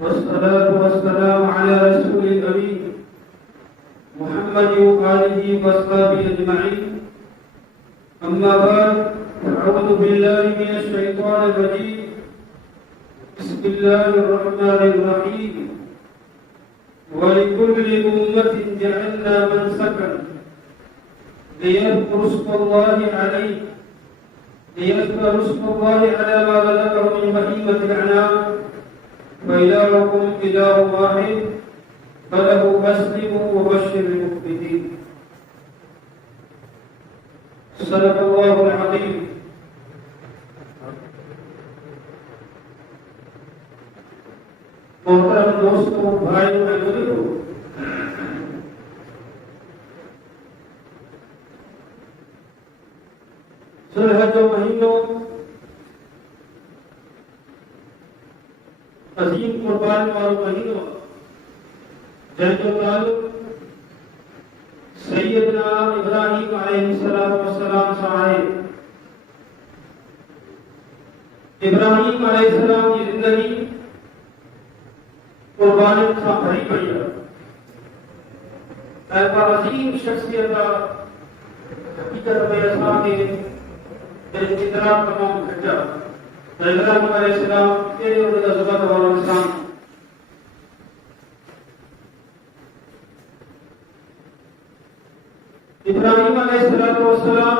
والصلاة والسلام على رسول الأمين محمد وآله وصحبه أجمعين. أما بعد، أعوذ بالله من الشيطان الرجيم. بسم الله الرحمن الرحيم. ولكل أمة جعلنا منسكا ليذكروا اسم الله عليه على ما رزقهم من بهيمة الأنعام وإلهكم إله واحد فله أسلموا وبشر المخبتين. صدق الله العظيم. मोहतरम दोस्तों, भाइयों और बुजुर्गों, सुलहज महीनों अजीम कुर्बान और महीनों जैसे ताल्लुक सैयदना इब्राहिम अलैहिस्सलाम से आए। इब्राहिम अलैहिस्सलाम की जिंदगी कुर्बानी का भरी पड़ी है। ऐसा अजीम शख्सियत हकीकत में ऐसा के इतना तमाम घटा इब्राहिम अलैहिस्सलाम तेरे और ज़ुबान और इंसान इब्राहिम अलैहिस्सलाम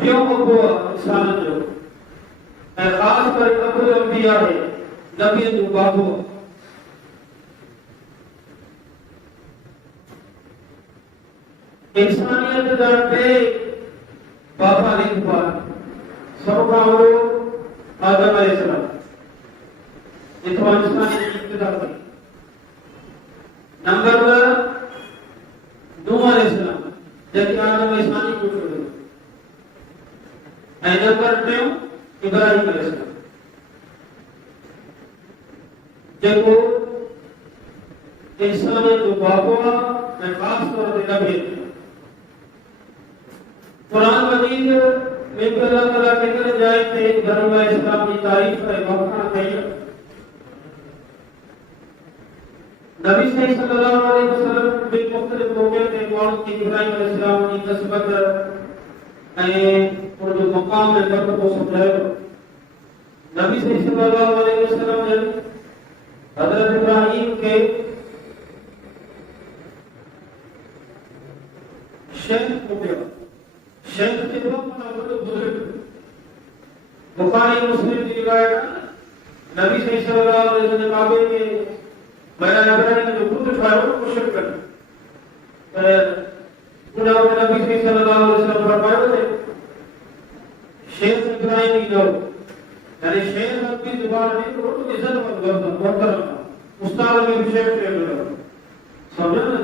क्यों वो इंसान जो खास कर अबुल अंबिया है, नबी बाबू इंसानियत जाते बाबा लिखवान सबका वो आदम अलैहिस्सलाम इतना इंसानी इब्तिदा थी। नंबर 1 नूह अलैहिस्सलाम जबकि आदम इंसानी को छोड़ नंबर 2 इब्राहिम अलैहिस्सलाम जब इंसानियत जो बाबुआ मैं खास तौर पर नबी कुरान मजीद में अल्लाह ताला कहते जाए थे इब्राहिम अलैहिस्सलाम की तारीफ है बखान है। नबी सल्लल्लाहु अलैहि वसल्लम के मुख्तलिफ मौके पे कौन की इब्राहिम अलैहिस्सलाम की नस्बत और जो मकाम है तब को समझाया। नबी सल्लल्लाहु अलैहि वसल्लम ने हजरत इब्राहिम के शेख को दिया। शेख के बुजुर्ग बुखारी मुस्लिम की रिवायत नबी सल्लल्लाहु अलैहि वसल्लम काबे के मेरा इब्राहिम जो खुद उठाया वो मुशक कर नबी सल्लल्लाहु अलैहि वसल्लम फरमाते शेख इब्राहिम की लो यानी शेख की जुबान में वो तो इज्जत मोहतरम उस्ताद में शेख के लो समझ ना।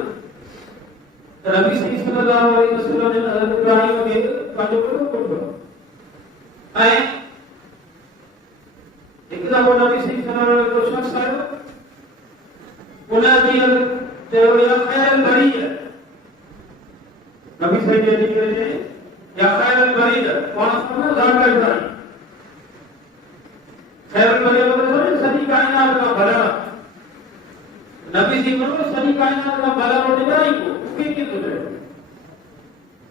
नबी सल्लल्लाहु अलैहि वसल्लम ने हजरत इब्राहिम के काजो को आए इतना वो नबी सल्लल्लाहु अलैहि वसल्लम को शख्स आया उन्हें दिया तेरा खैर बड़ी है। नबी सल्लल्लाहु अलैहि वसल्लम ने या खैर बड़ी है कौन सा जान का इब्राहिम खैर बड़ी मतलब सभी कायनात का भला नबी जी बोलो सभी कायनात का भला हो इब्राहिम को उसके की तुझे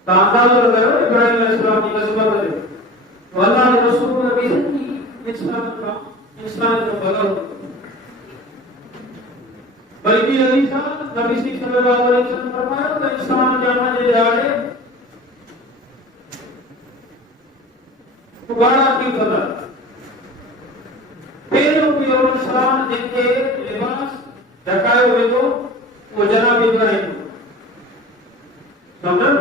तांदाल लगाओ इब्राहिम अलैहिस्सलाम की नस्बत है तो अल्लाह के रसूल नबी की इंसान का भला हो। बल्कि हदीस नबी सल्लल्लाहु अलैहि वसल्लम फरमाया तो इंसान जहां ले जाए तो बड़ा की कदर पेरों की और इंसान जिनके लिबास ढकाए हुए तो वो जनाब इब्राहिम समझ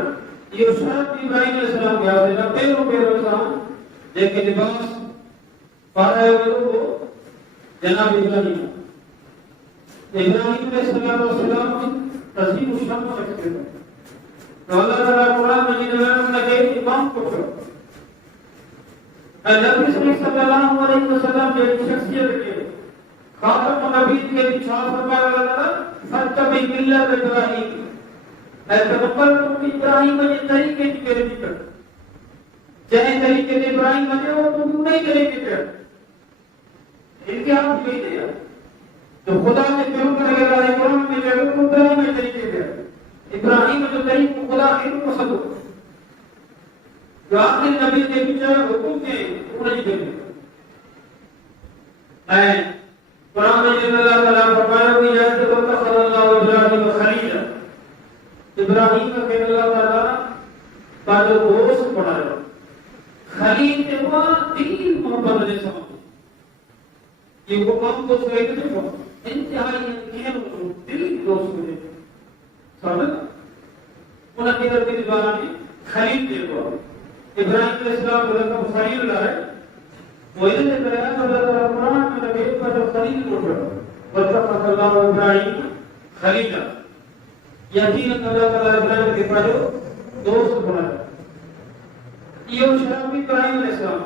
ये उसरात इब्राहिम अलैहिस्सलाम के हाथ में पेरों इंसान जिनके लिबास पाए हुए तो वो जनाब इब्राहिम अलैहिस्सलाम की तज़ीम शान शख्सियत है। तो अल्लाह ताला कुरान मजीद में उनके इमाम को नबी सल्लल्लाहु अलैहि वसल्लम की शख्सियत के खातम नबी के इरशाद फरमाया अल्लाह फतबी मिल्लत इब्राहिम ऐसे नंबर इब्राहिम के तरीके की तेरी कर चाहे तरीके से इब्राहिम बने हो तो नहीं तरीके पे इनके हाथ में नहीं है। तो खुदा ने क्यों करेगा इब्राहिम में जगह को तरह में तरीके से इब्राहिम जो तरीके खुदा इनको सब जो आखिरी नबी के पीछे हुकुम के उन्हें दे है कुरान में जब अल्लाह ताला फरमाया कि या तो सल्लल्लाहु अलैहि व खलीला इब्राहिम के अल्लाह ताला का जो दोस्त बनाया खलील के बाद तीन मोहब्बत ने समझ ये वो काम को सोएगा देखो इंतहाई खेल दिल दोस्त मुझे समझ उन्हें किधर की दीवार में खलील देखो इब्राहिम अलैहिस्सलाम को खलील ला है वो इधर से करेगा तो अल्लाह कुरान में लगे पर जो खलील को बच्चा सल्लल्लाहु इब्राहिम खलीला यकीनन अल्लाह ताला इब्राहिम के पास दोस्त बनाया ये शराब इब्राहिम अलैहिस्सलाम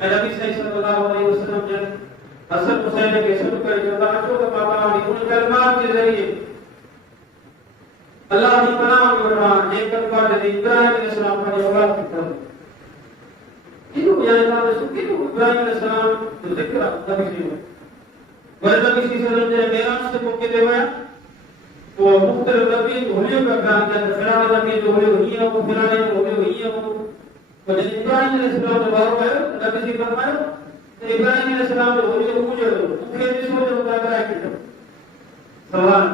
है नबी सल्लल्लाहु अलैहि वसल्लम जब हसन हुसैन के शुरू कर जब आजो का बाबा ने उन कलमात के जरिए अल्लाह की पनाह में फरमान एक कलमा दे इब्राहिम अलैहिस्सलाम का औलाद की तरफ इनो याद आ सके इब्राहिम अलैहिस्सलाम तो जिक्र नबी से वरना किसी से ने मेराज से मौके देवा वो मुख्तलिफ नबी होलियों का बयान किया फलाना नबी जो होली हुई है वो फलाने जो होली हुई है वो तो जब इब्राहिम अलैहिस्सलाम ने बाहर आया नबी से फरमाया तो इब्राहिम अलैहिस्सलाम जो होली को मुझे मुझे जिसको जो बता है कि सवाल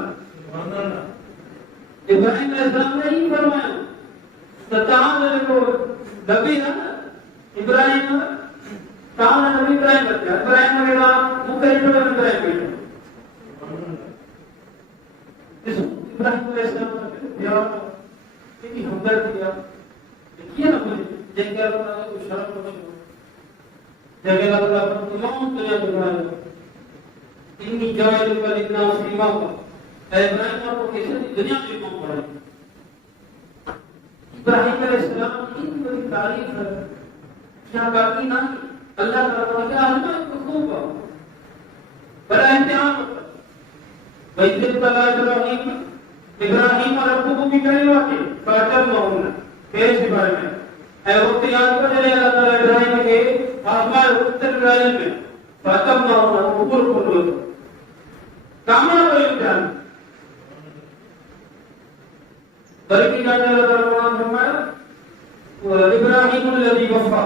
इब्राहिम अलैहिस्सलाम ने ही फरमाया तो ताम को नबी है इब्राहिम ताम नबी इब्राहिम बच्चा इब्राहिम के नाम मुख्तलिफ इब्राहिम इब्राहिम अलैहिस्सलाम ने यार कितनी हमदर्द किया ना मुझे जगह अल्लाह को शर्म को जगह अल्लाह पर तमाम दुनिया बनाया इन्नी जायद का इतना सीमा का इब्राहिम को कैसे दुनिया में इमाम बनाया इब्राहिम अलैहिस्सलाम की बड़ी तारीफ है क्या बाकी ना अल्लाह ताला का आजमा को खूब बड़ा इम्तिहान होता वैसे तला इब्राहिम और रब्बु को भी करेगा कि फातम मौला पेश बारे में ऐ वक्त याद कर ले अल्लाह ताला इब्राहिम के आसमान उत्तर इब्राहिम में फातम मौला ऊपर को कामना को इम्तिहान बल्कि क्या अल्लाह ताला फरमाया इब्राहिम الذي वफा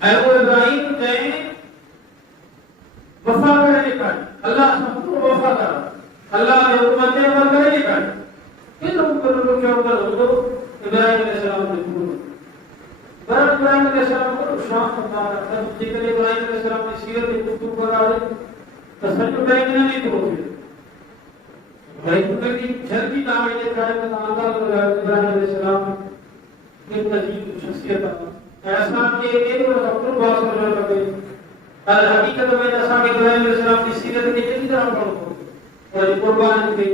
ऐ वो इब्राहिम ने वफा करने का अल्लाह सबको वफा करा अल्लाह ने हुक्म दिया पर करे नहीं कर फिर ऊपर को क्या ऊपर हो इब्राहिम अलैहिस्सलाम ने पूरा इब्राहिम अलैहिस्सलाम को शाम का सब जिक्र इब्राहिम अलैहिस्सलाम ने सीरत में कुतुब पढ़ा है तो सच इब्राहिम ने नहीं पहुंचे भाई ऊपर की जल की नाम ये चाहे तो अल्लाह इब्राहिम अलैहिस्सलाम की तजीब शख्सियत ऐसा कि एक और बात करने लगे अल हकीकत में ऐसा कि इब्राहिम अलैहिस्सलाम की सीरत की कितनी तरह पढ़ो और कुर्बान के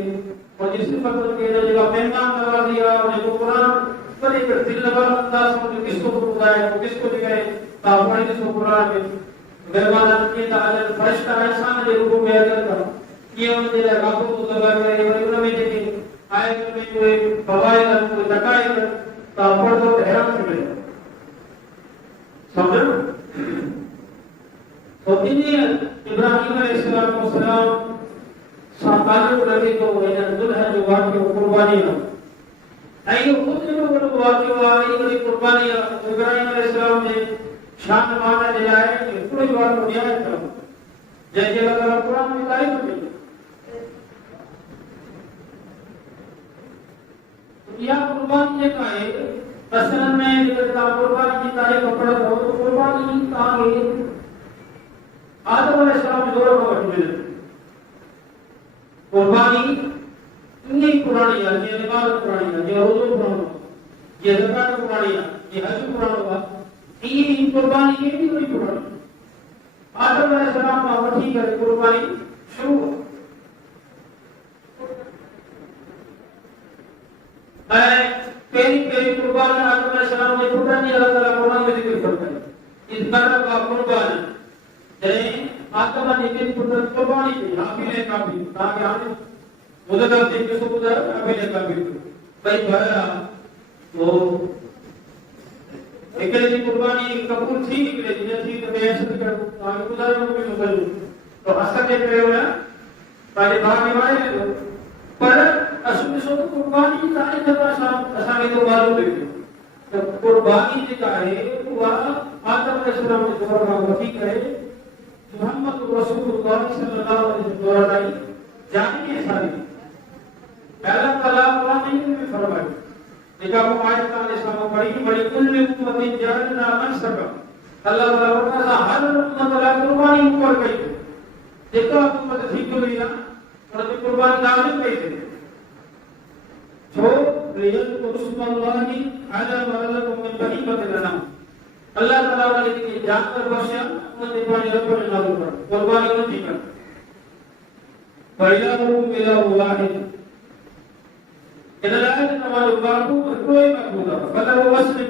और जिस फकर के जगह पैगाम लगा दिया और जो कुरान पर एक दिल लगा अंदाज में किसको बुलाया वो किसको दिखाए तापड़े जिसको कुरान में मेहमान के ताजल फरिश्ता ऐसा ने रूप में अगर था ये मुझे लगा तो लगा करे और उन्होंने देखे आए में कोई फवाइद कोई तकायद तापड़ तो हैरान हो गए समझो तो इब्राहिम अलैहिस्सलाम साकाल लगे तो है दुल है जो वाक्य कुर्बानी है आइए खुद जो वाक्य वाली बड़ी कुर्बानी इब्राहिम अलैहिस्सलाम ने शान माना दिलाए कि पूरी बात को न्याय करो जैसे अल्लाह कुरान में तारीफ की यह कुर्बानी का है असल में जब कुर्बानी की तारीफ पढ़ो तो कुर्बानी का है आदम अलैहिस्सलाम दो वक्त मिले कुर्बानी इतनी पुरानी है ये इबादत पुरानी है ये रोज़ो पुराना ये ज़कात पुरानी है ये हज पुराना हुआ ये कुर्बानी ये भी बड़ी पुरानी आदम अलैहिस्सलाम का वठी कर कुर्बानी शुरू है पहली कुर्बानी आदम अलैहिस्सलाम ने पुरानी अल्लाह ताला कुरान में जिक्र करता है इस बात का कुर्बानी जैसे आदम ने कुर्बानी की हाफिले का भी ताकि आने मुदगर से किसको उधर हाफिले का भी भाई भरा तो एकले जी कुर्बानी कबूल थी एकले जी थी तो बेहद करो आगे उदाहरण भी मोकल तो असर जे कयो ना पाजे भाग निभाए पर असुल सो तो कुर्बानी काहे जबा असा के तो मालूम है तो कुर्बानी जेका है वो आदम अलैहिस्सलाम के दौर में वठी करे मोहम्मद रसूलुल्लाह सल्लल्लाहु अलैहि वसल्लम जानिए सारी पहला कलाम कुरान में फरमाया देखा वो आयत का इस्लाम पढ़ी बड़ी कुल्ल उम्मतिन जअलना मनसका अल्लाह ताला फरमाता हर उम्मत ला कुर्बानी ऊपर गई देखा उम्मत थी तो लिया और तो कुर्बानी लाजिम गई थी तो रियल कुर्बानी अला मरलकुम मिन बहीमतिल अनाम अल्लाह ताला वाले की जानवर बख्शा उन्हें कुर्बानी रब ने नाज़िल कर कुर्बानी को ठीक कर फइलाहुम इलाहु वाहिद इधर आए हमारे बापू कोई मकबूल है मतलब वो वस्ल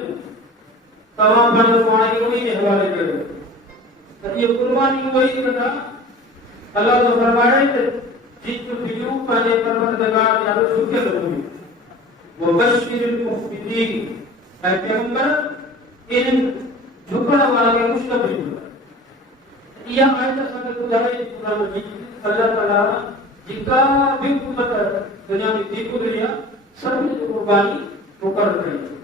तमाम बंद पानी को ही हवाले कर दो तो ये कुर्बानी वही करना अल्लाह तो फरमाए कि जिन बिजू पाने परवरदिगार या तो सुखे लोग वो बशरिल मुखबितीन ऐ पैगंबर इन झुकने वाले के खुशखबरी दो यह आयत संग गुजारे कुरान में अल्लाह ताला जिनका भी उम्मत दुनिया में देखो दुनिया सभी कुर्बानी वो कर रहे हैं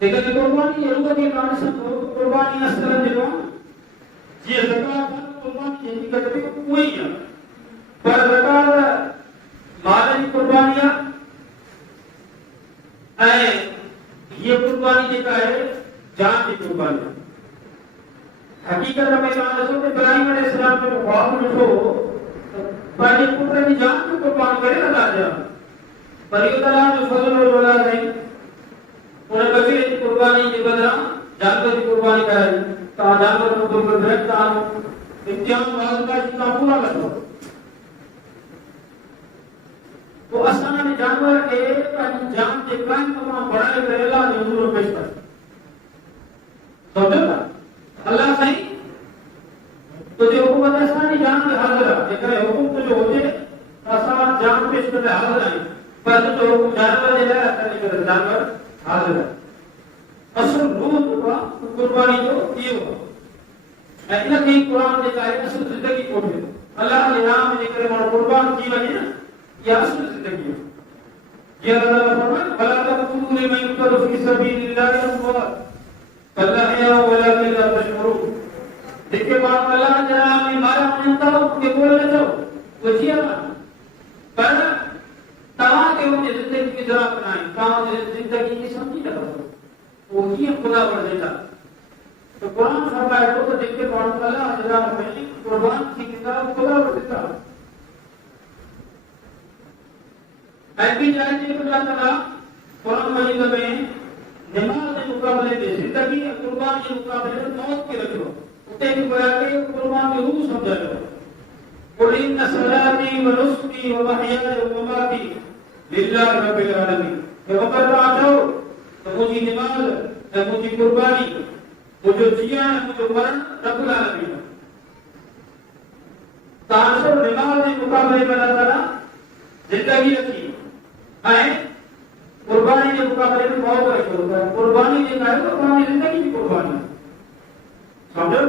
देखिए कुर्बानी ये लोग के कारण से कुर्बानी असर देखो ये ज़कात कुर्बानी ये करते कोई है पर ज़कात माल की कुर्बानियां ऐ ये कुर्बानी जेका है जान की कुर्बानी हकीकत में कहा सो कि इब्राहिम अलैहिस्सलाम को ख्वाब में तो बाजी पुत्र की जान को कुर्बान करे अल्लाह जा पर ये तला जो फजल और वला है उन्हें बकरी की कुर्बानी के बदला जानवर की कुर्बानी करे ता जानवर को तो डायरेक्ट ता इम्तिहान वाजबा का पूरा कर दो तो असान जानवर के जान के कायम तमाम बढ़ाए करेला हुजूर पेश कर समझो ना अल्लाह सही तो जो हुकूमत आसानी जान के हाजिर है जेकर हुकुम तो जो होते आसान जान पेश करने हाजिर है पर जो जानवर जे है असली कर जानवर हाजिर है असल रूह का कुर्बानी जो कियो है इन की कुरान जे है असल जिंदगी कोठे अल्लाह के नाम जेकर मां कुर्बान की वने ना ये असल जिंदगी है ये अल्लाह फरमाए भला तकुलु लिमन युक़तलु फी सबीलिल्लाहि अमवात फल्लाहिया वलाकिन ला तशउरून देखिए बात अल्लाह जरा में मारा मनता हो के बोलने दो वो जिया पर तवा के वो जिंदगी की जरा बनाए तवा जिंदगी की समझी लगा वो ही खुदा बढ़ देता तो कुरान फरमाए तो देखिए बात अल्लाह जरा में कुर्बान की किताब खुदा बढ़ देता ऐसी जाए कि अल्लाह ताला कुरान मजीद में नमाज के मुकाबले में जिंदगी और कुर्बान के मुकाबले में मौत के रखो उते भी बया के कुर्बान की रूह समझा लो कुल इन्न सलाती व नुस्की व महयाया व ममाती लिल्लाहि रब्बिल आलमीन पैगंबर बातो तो मुझी नमाज तो मुझी कुर्बानी मुझे जिया मुझे मरण रब्बुल आलमीन तासर नमाज के मुकाबले में अल्लाह ताला जिंदगी रखी है कुर्बानी के मुकाबले में बहुत फर्क होता है कुर्बानी जो है वो हमारी जिंदगी की कुर्बानी समझो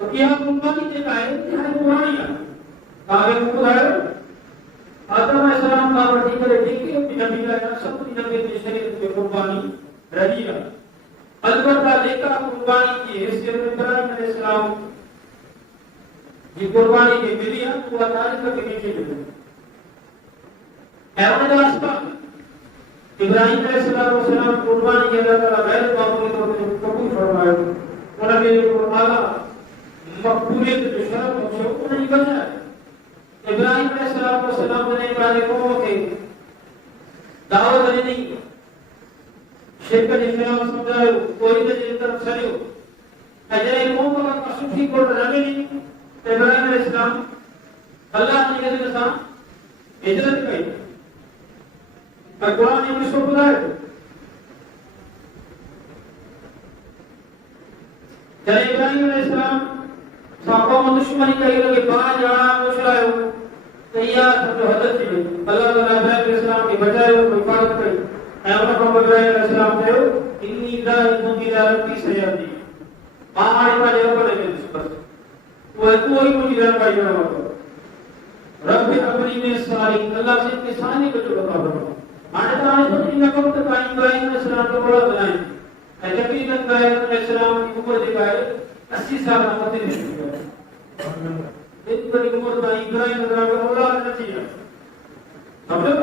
तो यह कुर्बानी जो है यह कुर्बानी है आगे खुद है आदम अलैहिस्सलाम का वर्ती करे देखिए नबी का सब नबी के शरीयत में कुर्बानी रही है अलबत्ता देखा कुर्बानी की हैसियत इब्राहिम अलैहिस्सलाम की कुर्बानी की मिली है पूरा तारीख के नीचे मिली इब्राहिम अलैहिस्सलाम कुर्बानी के अल्लाह ताला गैर मामूली तौर पर कबूल फरमाया उन्होंने जो आला मकबूलियत जो शर्त बख्शो उन्हें बचाया इब्राहिम अलैहिस्सलाम ने इब्राहिम कौम के दावत देनी शिरक के खिलाफ समझायो कोई तो जिन तरफ चलियो अजय कौम का सुखी को रहे नहीं इब्राहिम अलैहिस्सलाम अल्लाह ने ये दसा हिजरत की पर कुरान ने इसको बताया जब इब्राहिम अलैहिस्सलाम साहबों में दुश्मनी कही लगे बाहर जाना मुश्किल है तैयार जो हदत थी अल्लाह ताला इब्राहिम अलैहिस्सलाम के बचाए को हिफाजत करी ऐं उन खां पोइ इब्राहिम अलैहिस्सलाम चयो इन्नी दाइतुन इला रब्बी सयहदी मां हाणे पंहिंजे रब ॾे वेंदुसि बसि उहो ई मुंहिंजी रहनुमाई करण वारो रब अपनी में सारी अल्लाह से किसानी को जो बता रहा हाणे तव्हां सोची न कयो त तव्हां इब्राहिम अलैहिस्सलाम जो औलाद आहिनि ऐं तक़रीबन इब्राहिम अलैहिस्सलाम जी उमिरि जेका आहे 80 साल खां मथे थी चुकी आहे इतनी उम्र में इब्राहिम अलैहि औलाद न थी समझो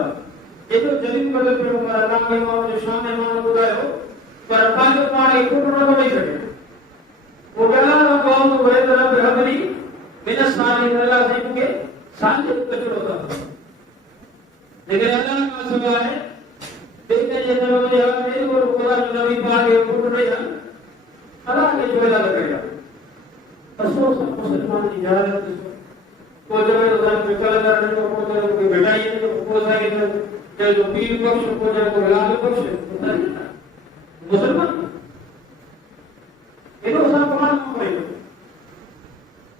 एतो जलील बदल पे हमारा नाम के इमाम जो शान इमाम बुधायो पर पंहिंजो पाण खे पुट न ॾेई सघे वो कहला न कौम को बड़े तरह बहबरी बिना सारी अल्लाह से के साथ कचरो था लेकिन अल्लाह का सगा है देखे जे नबी ने मेरे को खुदा नबी पाक के पुट नहीं है अल्लाह ने जो ऐलान किया अफसोस मुसलमान की जायज को जब उधर निकल कर को को कोई बेटाई है तो को सारे के जो पीर पक्ष को जो को लाल पक्ष मुसलमान ये तो सब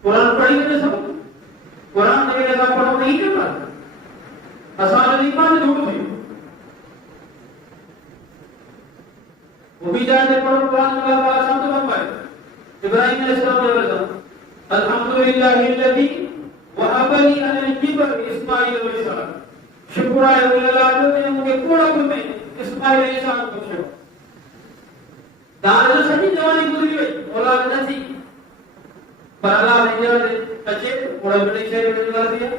कुरान पढ़ी ने सब कुरान ने ऐसा पढ़ो नहीं के बात असाल ईमान झूठ थी वो भी जाने पढ़ो कुरान का शब्द बन पाए इब्राहिम अलैहिस्सलाम ने कहा अल्हम्दुलिल्लाहिल्लज़ी वहबली अल किबर इस्माइल व इसहाक शुक्र है अल्लाह ने मुझे कोड़ा में इस्माइल व इसहाक बख्शो दान सही जवानी गुजरी गई औलाद न थी पर अल्लाह ने दिया अच्छे कोड़ा बड़े शहर में दिला दिया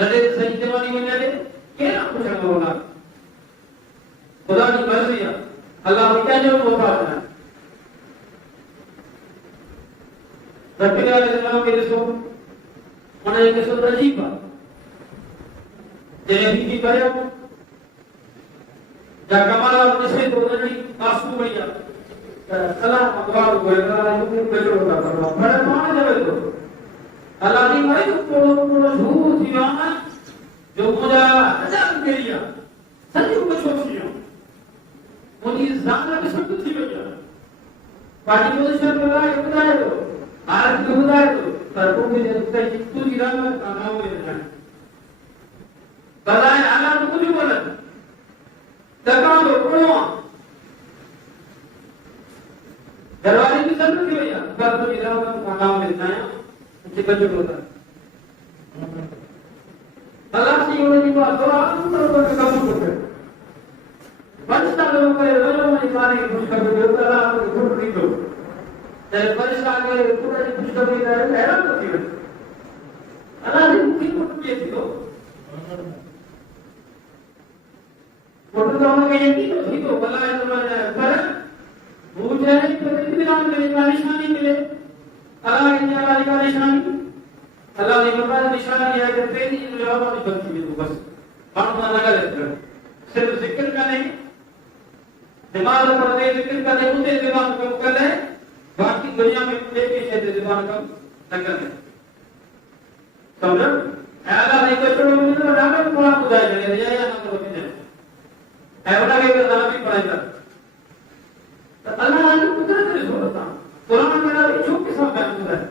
नडे सही जवानी में नडे क्या पूछना औलाद खुदा की मर्जी है अल्लाह ने क्या जो मौका दिया रब्बी अलैहिस्सलाम के रसूल उन्हें एक सो अजीब जे भी करे जा कमाल और से तो नहीं आंसू बढ़िया अल्लाह अकबर को अल्लाह ने बजो का करना बड़े मान जावे तो अल्लाह ने मरे को को झूठ दीवाना जो मुझे अजाब करिया सही को छोड़ियो मुझे जान में सब थी गया पार्टी पोजीशन में लाए बताए तो आज जो बताए तो तरको के जनता की पूरी रहमत का नाम ले जाए बताए आला तो कुछ बोला तका तो को दरवाजे की जरूरत नहीं है पर पूरी रहमत का नाम ले जाए उसे बच्चों होता अल्लाह से ये वाली बात और आप पर काम करते बंदा लोगों के रोज़ में सारे कुछ कर दो अल्लाह को खुद नहीं दो तेरे परिश्रम के पूरा कुछ कर नहीं रहा है हैरान होती है अल्लाह ने मुक्ति को दिए थी तो फोटो तो हमें यकीन थी तो भला है तुम्हारे पर भूल जाए तो इतना मिले निशानी मिले अल्लाह ने वाली का निशानी अल्लाह ने बता निशानी है कि तेरी जवाब में बंदी है तो बस हम ना लगा लेते सिर्फ जिक्र का नहीं दिमाग पर दे जिक्र का नहीं उसे दिमाग को कर ले बाकी दुनिया में लेके शेर दिमाग का नकल है समझो अल्लाह ने तो छोड़ो मुझे तो डाले पूरा बुझाई ले या ना तो होती है ऐसा के नाम भी पढ़ाएगा तो अल्लाह ने कुदरत से छोड़ता कुरान में ना जो के सब बयान हुआ है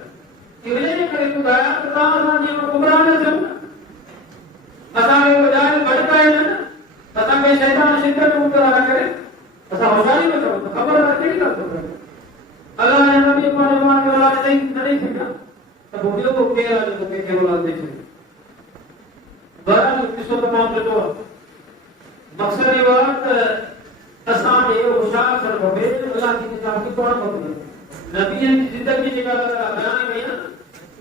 कि वे करे खुदा तो ताना ने कुरान से असा के बजाय भटकाए ना असा के शैतान शिद्दत को करा करे असा होशियारी में करो खबर रखने की बात है अल्लाह ने नबी को मान के औलाद नहीं थी ना तब वो को के आज को के औलाद देखे बहरहाल किसो तमाम जो मकसद ये बात असा ने होशियार सर बे अल्लाह की किताब की तोड़ मतलब नबी की जिंदगी की बयान किया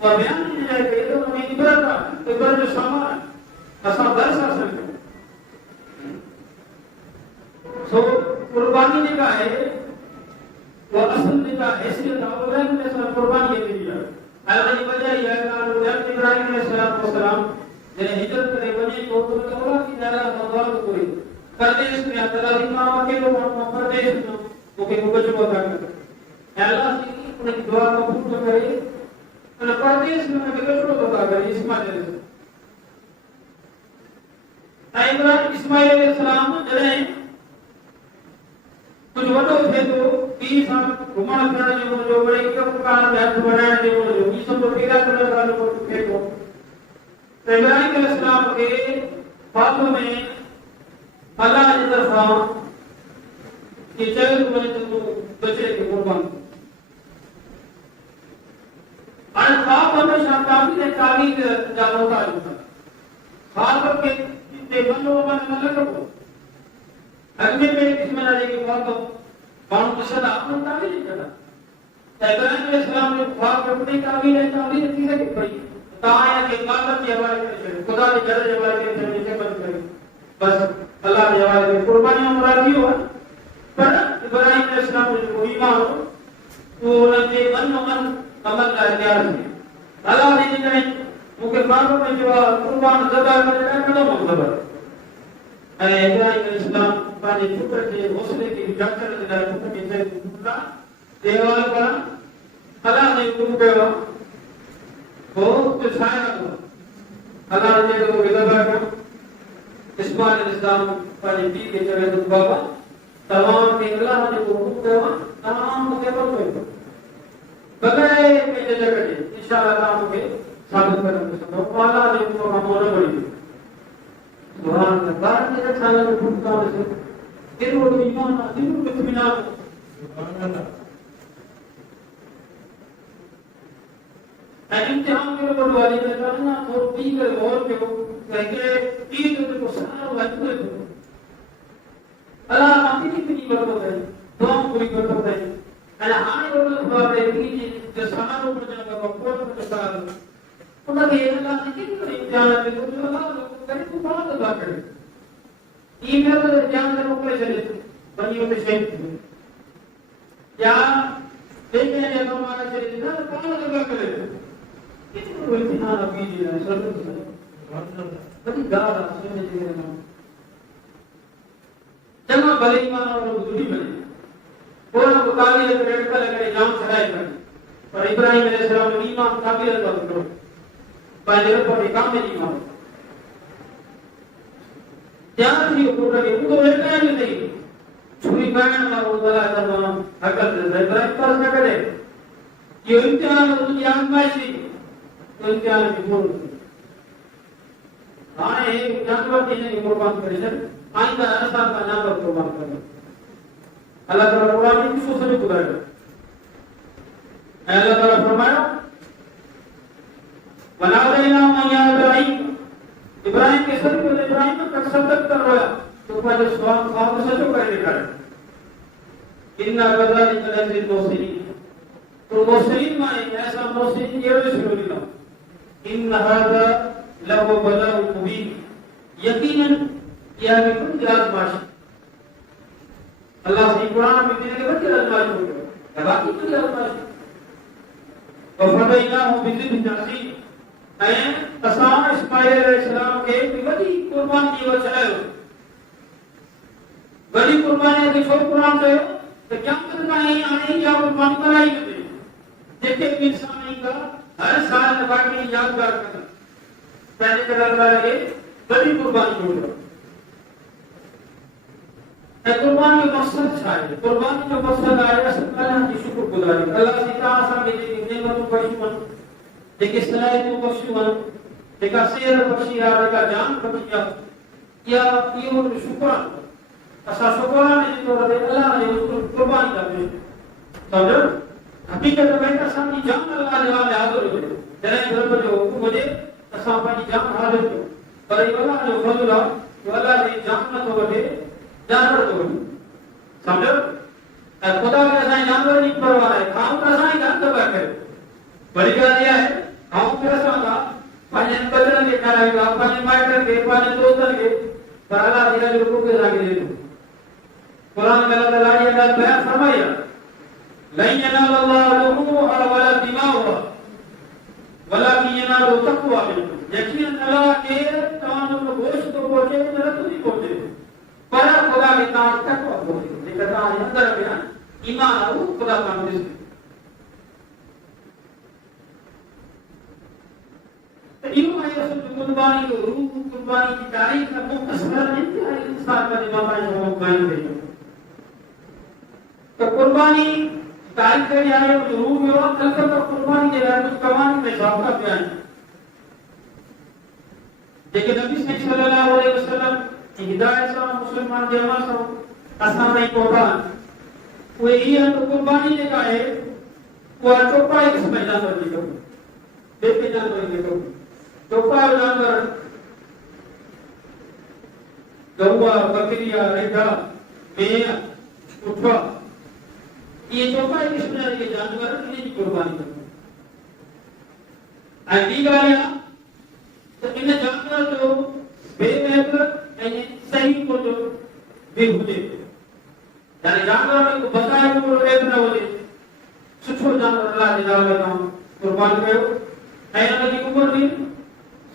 और बयान नहीं है कि तो हमें इब्रत जो सामान असा बरसा सकते सो कुर्बानी ने कहा है वो असल ने कहा हैसियत और ने सब कुर्बानी के लिए अल्लाह ने वजह यह है कि इब्राहिम अलैहिस्सलाम ने हिजरत करे वने को तो औलाद की ज्यादा मदद कोई परदेश में अल्लाह की मां के लोग परदेश में वो के कुछ होता है अल्लाह की उनकी दुआ कबूल करे और परदेश में कुछ होता है इस्माइल इस्माइल अलैहिस्सलाम जड़े कुछ वडो थे तो 20 साल घुमण फिरण जो बड़े कम काल में हथ बढ़ाइण जो 20 तो 13 साल को थे तो तो इब्राहिम अलैहिस्सलाम के ख्वाब में अल्लाह की तरफ कि चल मुझे तो बच्चे के कुर्बान और ख्वाब हमेशा ताबीर जा होता है ख्वाब के ते बनो मन लगो अग्नि में किसमें रहेगी ख्वाब बाण मसला आपने ताबीर नहीं करा इब्राहिम अलैहिस्सलाम ने ख्वाब अपनी ताबीर किसे की पड़ी ताया के इबादत के हवाले से खुदा के घर के हवाले से नीचे बंद करें बस अल्लाह के हवाले से कुर्बानी मुराद ही हुआ पर इब्राहिम अलैहिस्सलाम ने ईमान हो तो उनके मन अमल का इख्तियार है अल्लाह ने जिन्हें मुके बाबू में जो कुर्बान ज़बा करे कदम मतलब अरे इब्राहिम अलैहिस्सलाम पानी पुत्र के हौसले की जाकर दिला पुत्र के से पुत्र देवाल पर अल्लाह ने हुक्म किया वो तो छाया को अल्लाह ने को ज़बा किया इस्माइल अलैहिस्सलाम पानी दी के जगह तो बाबा तमाम के अल्लाह ने को हुक्म किया तमाम के पर बगैर के जगह इंशाअल्लाह ताला के साबित करेंगे सब वाला ने को हमारा बड़ी सुभान अल्लाह बात के साला को फुटता है फिर वो ईमान दिन को इत्मीनान सुभान अल्लाह इम्तिहान के ऊपर वाली ने करना और पी कर और के कहे तीन दिन को सारा वक्त अल्लाह आपकी कितनी बरकत है दुआ पूरी बरकत है अल्लाह हाने और बात है कि जो सारा ऊपर जाएगा वो कोट के साथ उनके अल्लाह ने कितनी इम्तिहान है तो अल्लाह को करे तो बात अदा करे ईमेल तो जान से ऊपर चले बनियों में शेख या देखने के हमारा चले ना कौन अदा करे कितने इम्तिहान अभी जी है सब बड़ी गाल सुनने के लिए जमा भले ईमान और बुद्धि बने पूरा मुकाबिले रेड का लगे जाम चढ़ाई कर और इब्राहिम अलैहिस्सलाम ने ईमान मुकाबिले कर दो पहले पर काम में ईमान ध्यान दियो पूरा के वो एक नहीं छुरी कान ना वो दला करना हकत है इब्राहिम पर न करे ये इम्तिहान और दुनिया आजमाइशी तो इम्तिहान की बोल हां एक जानवर के लिए कुर्बान करे आइंदा इंसान का नाम पर कुर्बान करना अल्लाह ताला कुरान में किसको से बुलाएगा अल्लाह ताला फरमाया वलादैना मैया इब्राहिम के सर पे इब्राहिम का सदक कर रहा तो पहले स्वाम स्वाम से जो कर निकाल इन्ना कज़ालिक नज़िल मुहसिनीन तो मुहसिनीन माने ऐसा मुहसिन ये शुरू दिला इन हादा लहु बलाउ मुबीन यकीनन यह बिल्कुल आज़माइश अल्लाह से कुरान में देने के बाद आज़माइश हो गया बाकी तो आज़माइश और फरमाया हूं बिल्कुल जासी ऐ असान इस्माइल अलैहिस्सलाम के बड़ी कुर्बानी वो चलायो बड़ी कुर्बानी के छो कुरान से तो क्या करना है आने या कुर्बानी कराई देखे इंसान का हर साल बाकी यादगार करना पहले कलर वाले बड़ी कुर्बानी हो गई कुर्बानी का मकसद क्या है कुर्बानी का मकसद है अल्लाह की शुक्रगुजारी अल्लाह से तासा के नेमतों का शुक्र देखिए सलाह को बख्शुआ देखा शेर बख्शिया देखा जान बख्शिया या ये शुक्र असा शुक्र ने जो अल्लाह ने उसको कुर्बानी कर दी समझो हकीकत में असांजी जान अल्लाह जे वाले हाज़िर हो जरे घर में जो मुझे असा पानी जान हाज़िर हो पर अल्लाह जो फजल है तो अल्लाह ने जान न तो वठे जानवर तो समझो खुदा के असां जानवर नहीं परवाह है खाऊं का असां जान दबा करे बड़ी बात यह है खाऊं के असां का पानी बदन के कराएगा पानी माइटर के पानी दोस्तन के पर अल्लाह दिया जो को के लागे दे कुरान में अल्लाह ताला ये बात बयान फरमाया लन यनालल्लाहु लुहुमुहा वला दिमाउहा वलाकिन यनालु तक़वा मिनकुम यकीनन अल्लाह के कानों को गोश्त तो पहुंचे न तो नहीं पहुंचे पर खुदा के नाम तक पहुंचे लेकिन अंदर में ईमान हो खुदा का नाम यूं है सब कुर्बानी को रूह कुर्बानी की तारीफ का मुख्तसर इंतहाई इंसान का दिमाग में हम बयान करेंगे तो कुर्बानी तारीफ के लिए जो रूह में और कल का कुर्बानी के लिए कुछ कमानी में शौक का बयान जेके नबी सल्लल्लाहु अलैहि वसल्लम की हिदायत सां मुस्लमान जे अमल सां असां ताईं पहुता उहे इहा कुर्बानी जेका आहे उहा चौपाई क़िस्म जा जानवर जी कबी जेके जानवर जी कबी चौपाई जानवर गौआ बकरिया रेडा मेंढ उठवा ये चौपाई क़िस्म जा जेके जानवर इन्हनि जी कुर्बानी कबी ऐं ॿी ॻाल्हि आहे त इन जानवर जो बेमहल ऐं सही मुल्क भी हुजे यानी जानवर में को बकाए को एक न हुजे सुठो जानवर अल्लाह जे नाले सां कुर्बान कयो ऐं उन जी उम्र भी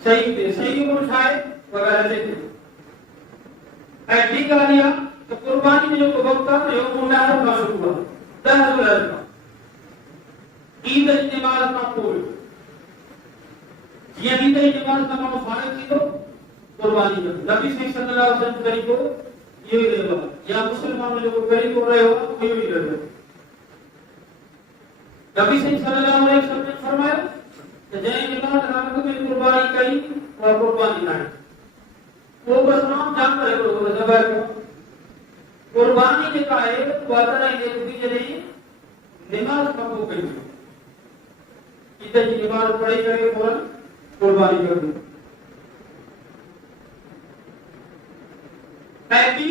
सही उम्र ठाहे वग़ैरह ते ऐं ॿी ॻाल्हि आहे त कुर्बानी जो जेको वक़्तु आहे इहो मुंडारो खां शुरू आहे 10 ज़ुल्हज खां ईद जी नमाज़ खां पोइ जीअं ईद जी नमाज़ खां माण्हू फारिग थींदो कुर्बानी जो नबी सल्लल्लाहु अलैहि वसल्लम तरीक़ो इहो ई रहियो या मुस्लमानों जो तरीक़ो रहियो इहो ई रहियो नबी सल्लल्लाहु अलैहि वसल्लम ने फरमायो त जंहिं इबादत रब में कुर्बानी कई उहा कुर्बानी न आहे वो बस नाम जानवर हिकिड़ो ज़बह कयो कुर्बानी जेका आहे उहा तॾहिं थी जॾहिं निमाज़ खां पोइ कई ईद जी नमाज़ पढ़ी करे फौरन कुर्बानी कयो ऐं ॿी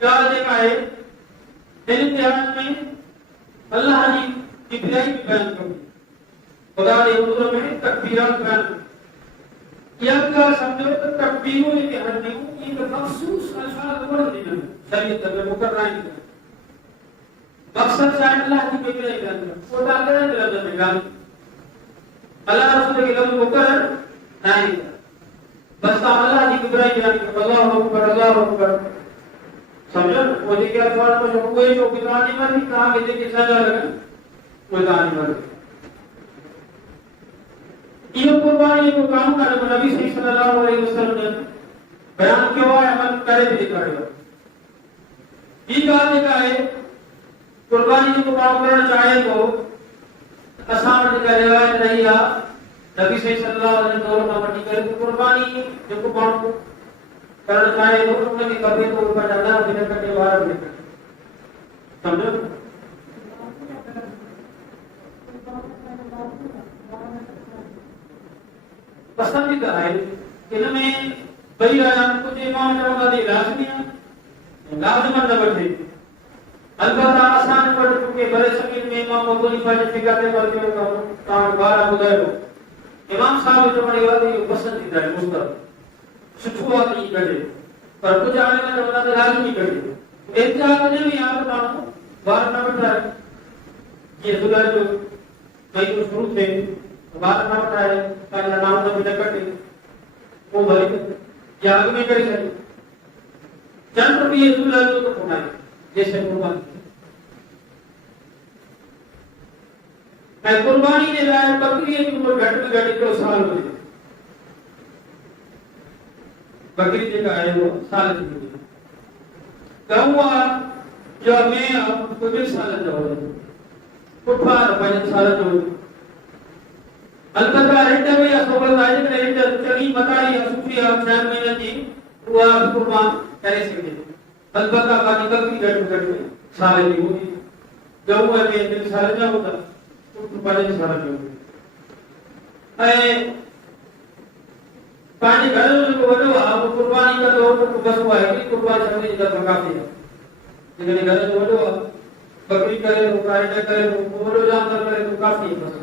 ॻाल्हि जेका आहे इन त्योहारनि में अल्लाह जी किबरियाई बि बयानु कबी ख़ुदा जे हुज़ूर में तकबीरात बयानु इहा ॻाल्हि सम्झो त तकबीरूं जेके हलंदियूं इहे मख़सूस अल्फाज़ कोन ॾिनल शरीयत में मुक़रर आहिनि मक़सद छा आहे अल्लाह जी किबरियाई बयानु करणु पोइ तव्हां कहिड़े लफ़्ज़ में ॻाल्हि अल्लाह रसूल खे लफ़्ज़ मुक़रर न आहे बस अल्लाह जी किबरियाई बयानु कयो अल्लाहु अकबर समझो वो जेके अल्फाज़ में उहे जो तव्हांजी मर्ज़ी तव्हांखे जेके सजा लॻनि उहे तव्हांजी मर्ज़ी इहो कुर्बानी जो कानून आहे जेको नबी सल्लल्लाहु अलैहि वसल्लम ने बयान कयो आहे अमल करे बि ॾेखारियो आहे ॿी ॻाल्हि जेका आहे कुर्बानी जेको माण्हू करणु चाहे थो असां वटि जेका रिवायत रही आहे नबी सल्लल्लाहु अलैहि वसल्लम खां वठी करे कुर्बानी जेको माण्हू करणु चाहे थो उनखे खपे थो पंहिंजा न बि न कटे वार बि न कटे सम्झो पसंदीदा है इनमें बई आया कुछ इमाम चवंदा थी लाज़मी आहे लाज़मन न वठे अलबत्ता आसान वठ के बड़े समीर में इमाम अबू हनीफा जे फिक़ह ते पर कयो तव्हां बार ॿुधायो इमाम साहब जो चवण इहो आहे त पसंदीदा है मुस्तहब सुठो आहे त कजे पर कुछ आलिम चवंदा त लाज़मी कजे इत्तिहाद में बि आहे त माण्हू बार न वठाए जीअं दुल्हन जो महीनो शुरू थिए बार न वठाए पंहिंजा नाम न बि न कटे पोइ वरी या अॻु में करे छॾे चंड ॾींहं दुल्हन जो त कोन आहे जैसे कुर्बानी ऐं कुर्बानी जे लाइ बकरीअ जी उमिरि घटि में घटि हिकिड़ो साल हुजे बकरी जेका आहे उहा साल जी हुजे गऊ आहे या मेंह आहे कोई 2 सालनि जो हुजे पुठा 5 सालनि जो हुजे अलबत्ता हिट में या सोबत आहे त हिट चङी मतारी या सुठी आहे 6 महीननि जी उहा कुर्बान करे सघिजे अलबत्ता बाक़ी बकरी घटि में घटि साल जी हुजे गऊ में 2 साल जा हूंदा 5 साल जो ऐं पंहिंजे घर जो जेको वॾो आहे उहो कुर्बानी कंदो त बस उहा हिकिड़ी कुर्बानी सभिनी जी तरफ़ां काफ़ी आहे जेकॾहिं घर जो वॾो आहे बकरी करे थो काई न करे थो वॾो जानवर करे थो काफ़ी आहे बस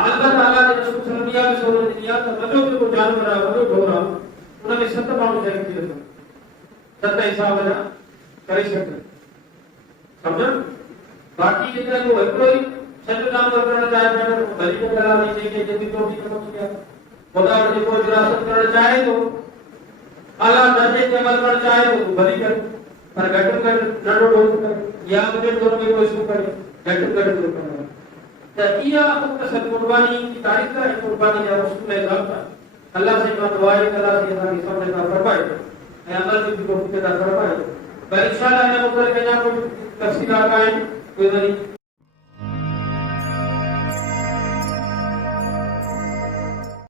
अलबत्ता अल्लाह जे रसूल सल्लल्लाहु अलैहि वसल्लम ॾिनी आहे त वॾो जेको जानवर आहे वॾो ढोर आहे उन में 7 माण्हू शरीक थी वेंदा 7 हिसाब जा करे सघंदा सम्झो बाक़ी जेका जो हिकिड़ो ई सॼो जानवर करणु चाहे थो भली त ॻाल्हि आहे जेके जेकी टोपी कमु आहे ख़ुदा जेको विरासत करणु चाहे थो आला दर्जे ते अमल करणु चाहे थो भली करे पर घटि में घटि नंढो ढोर करे या वॾे ढोर में कोई शुरू करे घटि में घटि ढोर करे त इहा मुख़्तसर कुर्बानी की तारीख़ है कुर्बानी जा उसूल ऐं ज़ाब्ता अल्लाह से मां दुआ आहे अल्लाह से असांखे सम्झ में फरमाए ऐं अमल जी तौफ़ीक़ अता फरमाए पर इंशाअल्लाह इन मुतअल्लिक़ अञा कोई तफ़सीलात आहिनि कोई वरी